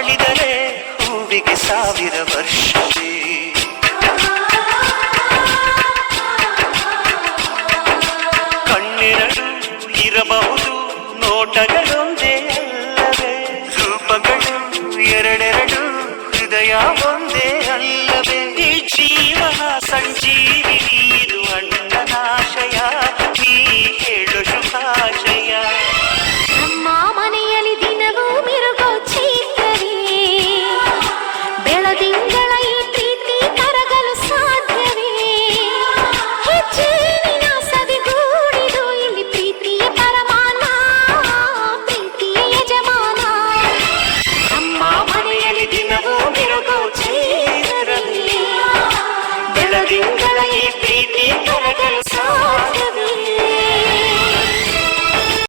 ಅರಳಿದರೆ ಹೂವಿಗೆ 1000 ವರ್ಷವೇ. ಕಣ್ಣೆರಡು ಇರಬಹುದು, ನೋಟಗಳೊಂದೇ ಅಲ್ಲವೇ, ರೂಪಗಳು ಎರಡೆರಡು, ಹೃದಯ ಒಂದೇ ಅಲ್ಲವೇ. ಈ ಜೀವನ ಸಂಜೀವಿ